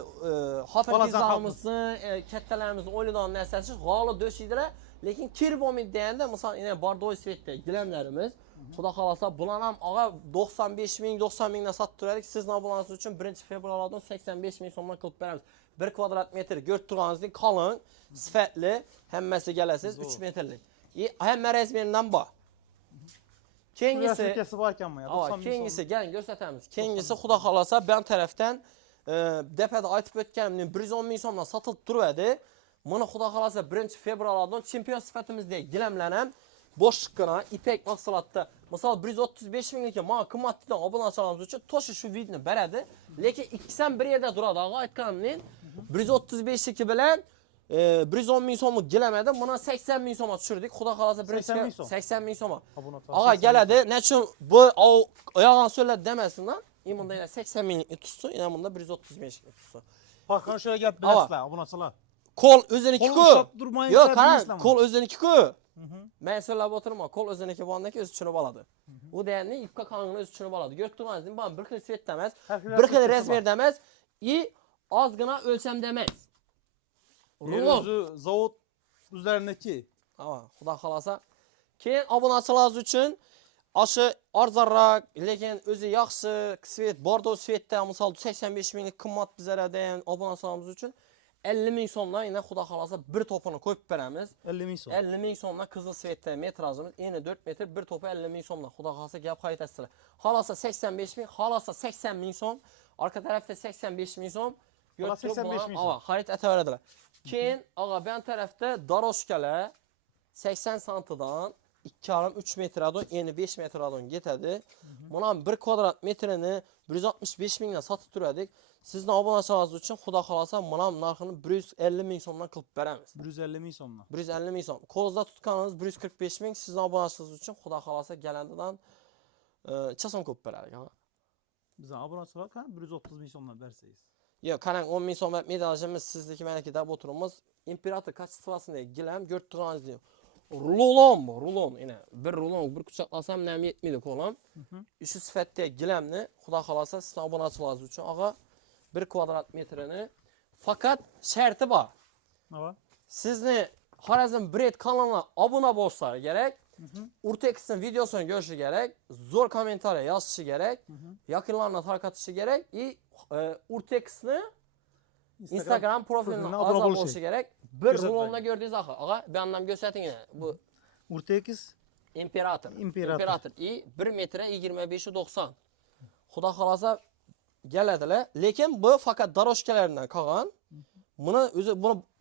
hata dizamızın, kəttələrimizin oyludan nəsəsi qalı döşidirə. Lakin kirbomid deyəndə, misal yine bardoy svetdə giləmlərimiz, xuda xalasa bulanam ağa 95 min, 90 minlə satdırarıq. Sizin abunanız üçün 1 fevraldan 85 min somdan qılıb verəmiz. 1 kvadrat metr görüb durğanızda kalın, sifətli, həmməsi gələsiz 3 metrlik. Həmmə rəzmerindən bax. Kengisi gəlin göstərtəmiz. Kengisi xuda xalasa bən tərəfdən dəpədə aytıb ötkəniminin 110 min somdan satılıb durədi. Bunu xuda xalasa 1 fevraldan çempion sifətimizdə giləmlənəm. Boş şıqqına, ipək məhsulatda. Misal 135 minlik mənə qımmatlıdan abunəçilərimiz üçün toşu şu videonu bərədi. Lakin ikisindən bir yerdə duradı ağa aytqanımın. 135 bilən 110 min somluq giləmədi. Buna 80 min soma düşürdük. Xuda xalasa 80 min soma. Ağa gələdi. Nə üçün bu ayağını söylədi deməsin lan. İmunda ilə 80 minlik tutsun, ilə bunda 135 tutsun. Baxın şöyle gəlib biləsizlər abunəçilər. Kol özüneki ku. Yok karan kol özüneki ku. Ben söyleyip oturma. Kol özüneki bu andaki öz üçünü baladı. Bu değerli ipka kanını öz üçünü baladı. Göktürmez değil mi? Bana bir kıl svet demez. Bir kıl resmer demez. Azgına ölçem demez. Özü zavod üzerindeki. Ama xuda xalasa. Keyin abunəçiləriniz üçün aşı arzarrak, lakin özü yaxşı svet, bordo svetdə misal 85 minlik qımmat bizlərə dəyən abunəçilərimiz üçün 50 min somla yine xuda xalasa bir topunu koyup verəmiz. 50 min som. 50 min somla qızıl svetdə metrajımız yine 4 metr bir topu 50 min somla xuda xalasa gəlib xaritəsilə. Xalasa 85 min, xalasa 80 min som, arka tərəfdə 85 min som. Götürüb buna xarit ətəvərədilər. Keyin ağa bən tərəfdə daroşkələ 80 santıdan 2,5-3 metreden eni 5 metreden getedi. Buna 1 kvadrat metrini 165 mingdan satıb turadik. Sizin abunəçiləriniz üçün xuda xalasa bunun narxını 150 ming so'mdan qilib beramiz. 150 ming so'mdan. 150 ming so'm. Kozda tutganınız 145 ming, sizin abunəçiləriniz üçün xuda xalasa gələndən çasom qilib berərik. Bizden abonaçılar kan 130 ming so'mdan berseyiz. Yo'q, qarang 10 ming so'm medalajimiz sizniki meniki deb o'tirimiz. İmperator kachествосында gilam ko'rib diyor. Rulon bu, rulon. Yine bir rulon bir kuchaqlasam nam yetmeydi qo'lim. Shu sifatda gilamni xudo xolasa sizning obunachilaringiz uchun og'a 1 kvadrat metrini faqat sharti bor. Ne var? Sizni Xorazm Bread kanalına abone bo'lsa kerak. Urtex'in videosunu görüşü gerek, zor komentariya yazışı gerek, yakınlarına tarqatışı gerek, Urtex'ni Instagram profiline azal oluşu gerek. Bir rulonda gördüğünüz ağa, bir anlam göstertin yine. Bu Urtex İmperator. İmperator. 1 metre 25-90. Xudo xolasa gelediler. Lekin bu fakat daroşkelerinden kalan. Bunu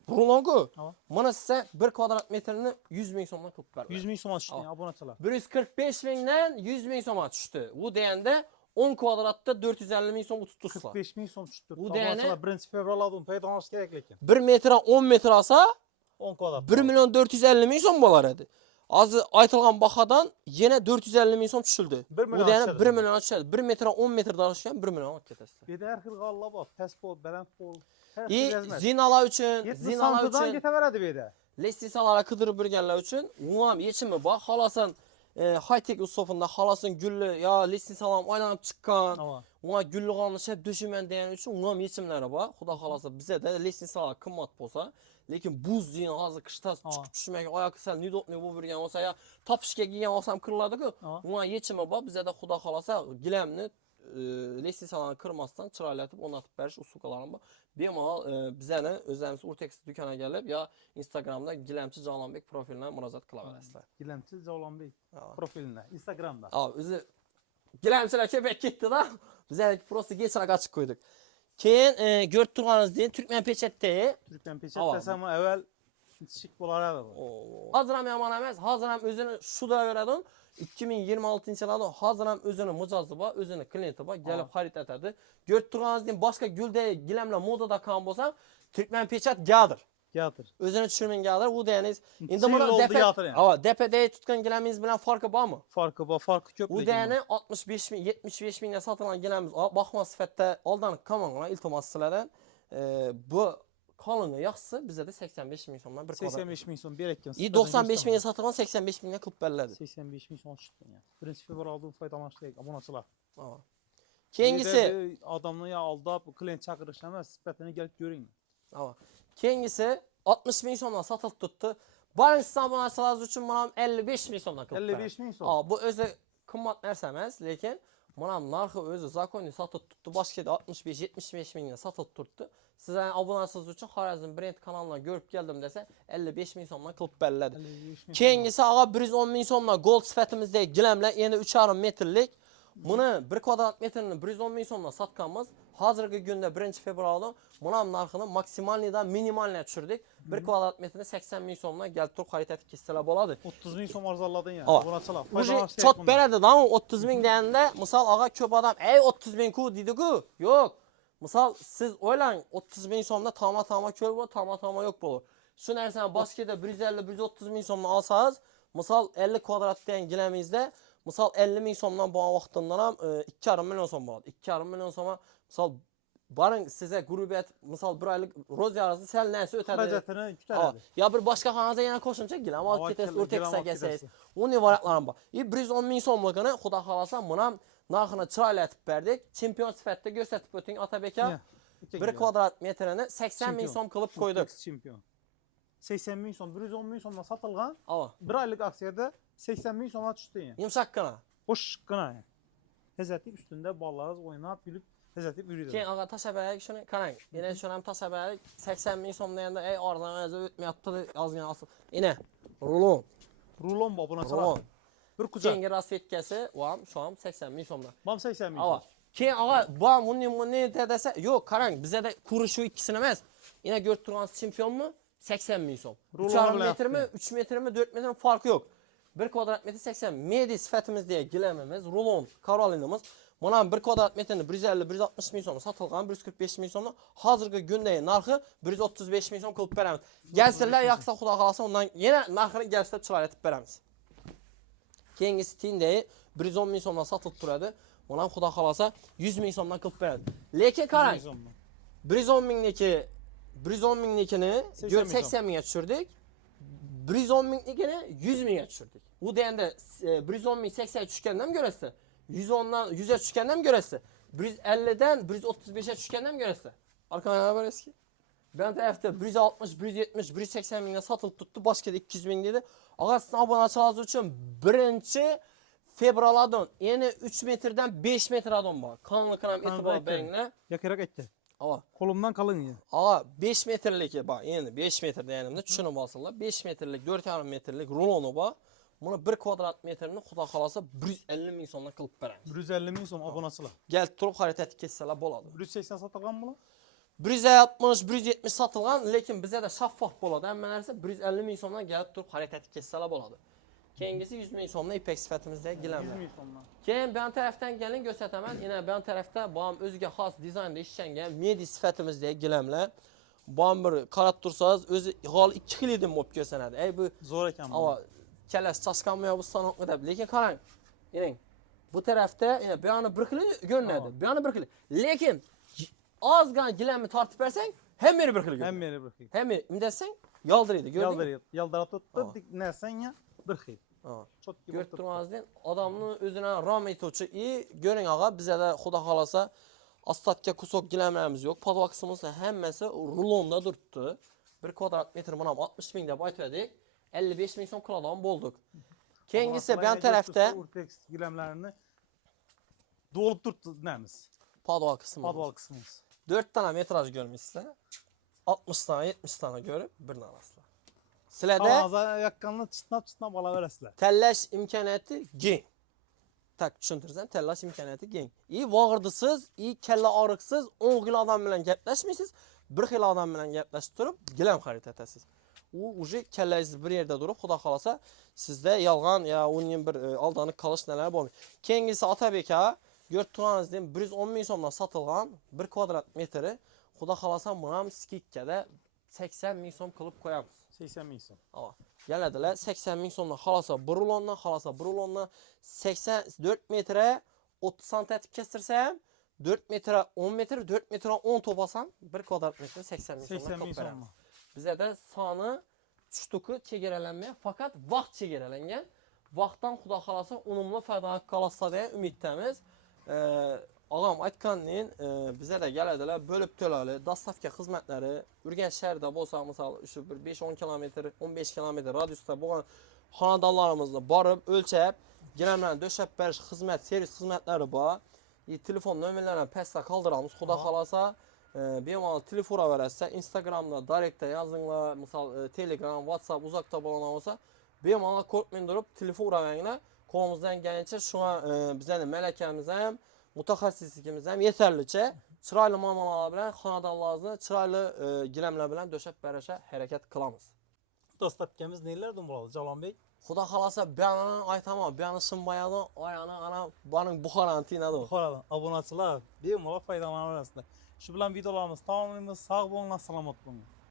rulonku. Buna size 1 kvadrat metrini 100 ming so'mdan qilib berdi. 100 ming so'mga tushdi obunachilar. 145 mingdan 100 ming so'mga tushdi. Bu deganda 10 kvadratda 450 ming so'mga tutdi. 45 ming so'm tushdi. Bu degani 1 fevral aldığım paydonash kerak lekin. 1 metre 10 metre alsa 10 kvadrat. 1 milyon 450 ming so'm bo'lar edi. Azı aytılgan bahadan yine 450 ming so'm tushildi. Bu degani 1 milyon tushadi. 1 metre 10 metre darashgan 1 milyon olib ketasiz. Bir de her xil g'alla bor. Pasport, balandpol. Zinalar üçün, 70 santidan ketaveradi bu yerda. Lestisalara qidirib birganlar uchun umuman yechimi bor. Xolasin high-tech uslubida xolasin gulli yo lestisalam aylanib chiqqan. Ona gulli qolishib dushiman degan uchun umuman yechimlari bor. Xudo xolasa bizda lestisalar qimmat bo'lsa, lekin buz degan hozir qishda chiqib tushmagan oyoq sal nidotni bo'lib birgan bo'lsa yo topishga kelgan olsam kiriladi-ku. Umuman yechimi bor. Bizda xudo xolasa gilamni lestisalarni qirmasdan chiroylatib o'rnatib berish usulkalari bor. Bemalol bizani o'zimiz Urtex do'koniga kelib yo Instagramda Gilamchi Javlonbek profilidan murojaat qilaverasizlar. Gilamchi Javlonbek profilidan Instagramda. O'zi gilamchilar ko'payib ketdi-da. Bizlarki prosta kechroq ochib qo'ydik. Keyin ko'rib turganingizdek Turkmen pechatda. Turkmen pechat desam avval shik bo'laradi bu. Hozir ham yomon emas, hozir ham o'zini shuda beradi. 2026-yilda hozir ham o'zini mijozi bor, o'zini klienti bor, kelib xarid etadi. Ko'rib turganingizdek boshqa gulda gilamlar modada qolgan bo'lsa, Turkmen pechat gadir. Gadir. O'zini tushirmang gadir. Bu deganiz endi buni DPD tutgan gilamingiz bilan farqi bormi? Farqi bor, farqi ko'p. Bu degani 65 ming, 75 mingga sotilgan gilamimiz baxma sifatida oldan qolmanglar, iltimos sizlardan. Bu kalını yaxşısı bizdə də 85 ming so'mdan 1 kvadrat. 85 ming so'm berekkan. 95 mingga sotilgan 85 mingga qilib beriladi. 85 ming so'm chiqdi yani. 1 fevralda foydalanish kerak obunachilar. Keyingisi adamni ya aldab klient chaqirish emas, sifatini kelib ko'ring. Keyingisi 60 ming so'mdan sotilib turibdi. Birinchi obunachilaringiz uchun mana 55 ming so'mdan qilib beradi. 55 ming so'm. Bu o'zi qimmat narsa emas, lekin mana narxi o'zi zakonni sotilib turibdi. Boshqa 65-75 mingga sotilib turibdi. Sizlarning obunachiniz uchun Xorazm Brand kanalidan ko'rib keldim desa 55 ming so'mdan qilib beriladi. Keyingisi ağa 110 ming so'mdan gold sifatimizdagi gilamlar endi 3,5 metrlik. Buni 1 kvadrat metrini 110 ming so'mdan sotganmiz. Hozirgi kunda 1 fevralda bunun narxini maksimalnidan minimalga tushirdik. 1 kvadrat metrini 80 ming so'mdan kelib turib xarid etib ketsalar bo'ladi. 30 ming so'm arzonladin ya. Obunachilar. Foydalanish kerak. Chot beradi-da 30 ming deganda, misol ağa ko'p odam, "Ey 30 ming ku" deydi-ku. Yo'q. Misal siz o'ylang 30 ming so'mda tama ko'l bor, tama yo'q bo'lur. Shu narsani boshqada 150-130 ming so'mdan olsangiz, misal 50 kvadrat degan gilamingizda, misal 50 ming so'mdan bo'lgan vaqtimdan ham 2,5 million so'm bo'ladi. 2,5 million so'mga misal baring size gurbet, misal bir aylık roz yarısı sel neyse ötedi. Xarajatini kutaradi. Ya bir başka xonada yana qo'shimcha gilam olib ketasiz, Urtex'ga kelsangiz. Uni varaqlarim bor. 110 ming so'mligini xudo xolasa buni narxini chiroylatib berdik. Chempion sifatida ko'rsatib o'ting Otabek aka. 1 kvadrat metrini 80 ming so'm qilib qo'ydik. Chempion. 80 ming so'm, 110 ming so'mdan sotilgan. Bir oylik aksiyada 80 ming so'mga tushdi. Yumshaqqina. Xo'shqina. Hezatib ustunda bolalarimiz o'ynab, kulib hezatib yuradi. Keyin ağa tashabarak shuni qarang. Yana shuni ham tashabarak 80 ming so'm deganda ey arzon o'zi o'tmayapti yozgan olsin. Ina rulon. Rulon bu buna chiroq. Bir kuchak. Keyingi rasvetkasi ham shu ham 80 ming so'mdan. Bam 80 ming so'm. Keyin ağa bam buni desa, yo'q qarang, bizda kuri shu ikkisini emas. Ina ko'rib turgansiz chempionmi? 80 ming so'm. 3,5 metrmi, 3 metrmi, 4 metrmi farqi yo'q. 1 kvadrat metr 80. Medi sifatimizde gilemimiz, rulon, Karolinimiz. Buna 1 kvadrat metrini 150-160 ming so'm satılgan, 145 ming so'mdan hozirgi gündəki narxı 135 ming so'm qilib beramiz. Gəlsinlər, yaxsa xudo xolasa ondan yenə narxını gəlsə chiroyli etib beramiz. Keyingisi tindəyi 110 ming so'mdan satılıb turadi. Buna xudo xolasa 100 ming so'mdan qilib beradi. Lekin qarang, 110 mingnikini 80 mingga tushirdik. 110 mingnikini 100 mingga tushirdik. Bu deganda 110 ming 80 tushgandan görəsə, 110'dan 100'e tushgandan görəsə, 150'den 135'e tushgandan görəsə. Arkadan var eski. Ben tarafta 160, 170, 180 mingga satılıp tuttu. Başka da 200 ming dedi. Ağasını abonaçılar için 1 fevraldan yeni 3 metreden 5 metreden var. Kanlı kanam etibar benimle. Yakarak etti. Ama Kolumdan kalın ya. Ağa 5 metrelik bak yani 5 metre yanımda düşünün basınlar. 5 metrelik 4,5 metrelik rulonu var. Bunu 1 kvadrat metrini xudo xolasa 150 ming so'mdan qilib beramiz. 150 ming so'm abonachilar. Gel turib xarid etib ketsalar bo'ladi. 180 satılgan mı? 160, 170 satılgan, lekin bizda da şaffof bo'ladi. Hamma narsa 150 ming so'mdan kelib turib xarid etib ketsalar bo'ladi. Keyingisi 100 ming so'mdan ipek sifatimizda gilamlar. 100 ming so'mdan. Keyin bu tarafdan gelin gösteremem. Yine bu tarafta bağım özge xas dizaynda işləngan medi sifatimizda gilamlar. Bağım bir qarab tursanız özü hal 2 xil edim bo'lib ko'rsanadi. Ey bu Zor ekan bu. ama kelasi çaşkanmaya bu sanoqni deb. Lekin qarang. Yine bu tarafta yine bu yana bir xil görünadi. Bu yana bir xil. Lekin ozgina gilamni tortib bersang, hamma bir xil. Hem yeri bir xil. Hamma imdasang yaldırıydı. Gördün? Yaldırıp tuttu. Nersen ya bir xil. Çok gibi. Görüp durmazdan adamın özüne ram etuvchi iyi görün ağa bize de xudo xolasa ostatga kusok gilamlarimiz yok. Podvaksımız hammasi rulonda durdu. 1 kvadrat metr buna 60 ming deb aytdik. 55 ming so'm qiladigan bo'ldik. Keyingisi bu tarafta Urtex gilamlarini dolup turttu nemiz. podval kısmı. Podval kısmımız. 4 tane metraj görmüşsüzler. 60 tane 70 tane görüp birini alasızlar. Sizlerde Ağza yakkanını çıtnap alaverasizlar. tellash imkoniyati keng. Tak tushuntirsam, tellash imkoniyati keng. Vog'rdisiz, kalla og'riqsiz 10 xil odam bilan gaplashmaysiz, bir xil odam bilan gaplashib turib, gilam xarid etasiz. U uje kallangiz bir yerda turib, xudo xolasa sizda yolg'on ya uning bir aldanib qolish nelar bo'lmaydi. Keyingisi Otabek aka, ko'rib turganingizdek 110 ming so'mdan sotilgan 1 kvadrat metri, xudo xolasa buni ham skidkada 80 ming so'm qilib qo'yamiz. 80 ming so'm. Ama geladiler 80 ming so'mdan xolasa bir rulondan 84 metre 30 santimetr kestirsem 4 metre 10 metre 4 metre 10 topasam 1 kvadrat metre 80 ming 80 ming so'mdan so'm. Bize de sani tushtuqi chegaralanmay, fakat vaqt chegaralangan. Vaqtdan xudo xolasa unumli foydalanib qolsa deya umiddamiz. Ağam aytgandan bize de geladilar bölüp to'lali dostavka xizmatlari Urganch shahrida bo'lsa, misol shu bir 5-10 kilometr, 15 kilometr radiusda bo'lgan xonadonlarimizni borib o'lchab, gilamlarni döşab berish xizmat, servis xizmatlari bor. Telefon nomerlarini pastda qoldiramiz. Xudo xolasa bemalol telefon uraverasiz. Instagramda direktda yozinglar, misol Telegram, WhatsApp uzoqda bo'lgan bo'lsa, bemalol qo'rqmay turib telefon uraveringlar. Qo'limizdan kelgancha shunga bizning malakamiz ham mutaxassisligimiz ham yetarlicha chiroyli muomalalar bilan xonadonlarimizni chiroyli gilamlar bilan döşab berishga harakat qilamiz. Dostavkamiz nelerden bo'ladi, Jalonbek? Xudo xolasa buyani aytaman, buyani Simbayani, oyani ana buning Buxorani tinadi. Buxorodan obunachilar bemalol foydalanaverasizlar. Shu bilan videolarimiz tamomlaymiz. Sog' bo'linglar, salomat bo'linglar.